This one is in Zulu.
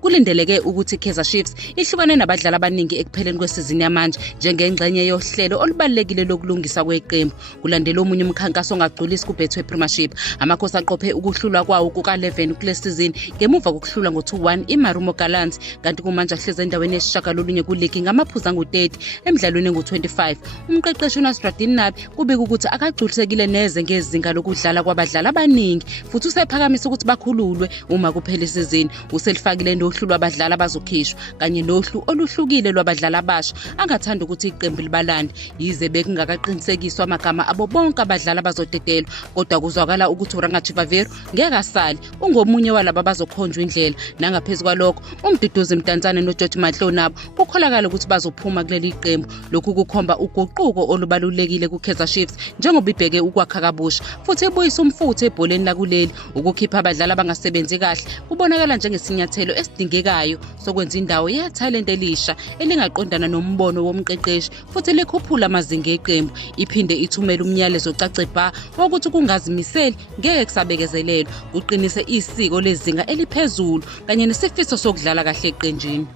kulindeleke ukuthi Kaizer Chiefs ihlukane nabadlali abaningi ekupheleni kwesizini yamanje njengengxenye yohlelo olubalekile lokulungisa kweqembu. Kulandela omunye umkhankaso ongagculisi kuBetway Premiership, amakhosi aqophe ukuhlulwa kwawo kuka-11 kule season ngemuva kokuhlula ngo-2-1 iMarumo Gallants, kanti kumanje ahleze endaweni yesishagalolunye kuligi ngamaphuzu angu-30 emidlalweni engu-25. Umqeqeshi uNasruddin Nabi kubika ukuthi akagculisekile neze ngezinga lokudlala kwabadlali abaningi futhi usephakamisa ukuthi bakhululwe uma kuphela isizini. Uselifakile nohlu lwabadlali abazokhishwa kanye nohlu oluhlukile lwabadlali abasha angathanda ukuthi iqembu libalande. Yize bekungakaqinisekiswa amagama abo bonke abadlali abazodedelwa, kodwa kuzwakala ukuthi uRangachivaviro ngeke asale, ungomunye walabo abazokhonjwa indlela. Nangaphezulu kwalokho, uMduduzi Mdantsane noGeorge Mahlo nabo kukholakala ukuthi bazophuma kuleli qembu. Lokhu kukhomba uguquko olubalulekile kuKaizer Chiefs njengoba ibheke ukwakha kabusha futhi ibuyisa umfutho ebholeni lakuleli. Ukukhipha abadlali abangasebenzi kahle kubonakala njengesinyathelo esidingekayo sokwenza indawo yethalente elisha elingaqondana nombono womqeqeshi futhi likhuphula amazinga eqembu. Iphinde ithumela umyalezo ocace bha wokuthi kungazimiseli ngeke kusabekezelelwa, kuqinise isiko lezinga eliphezulu kanye nesifiso sokudlala kahle eqenjini.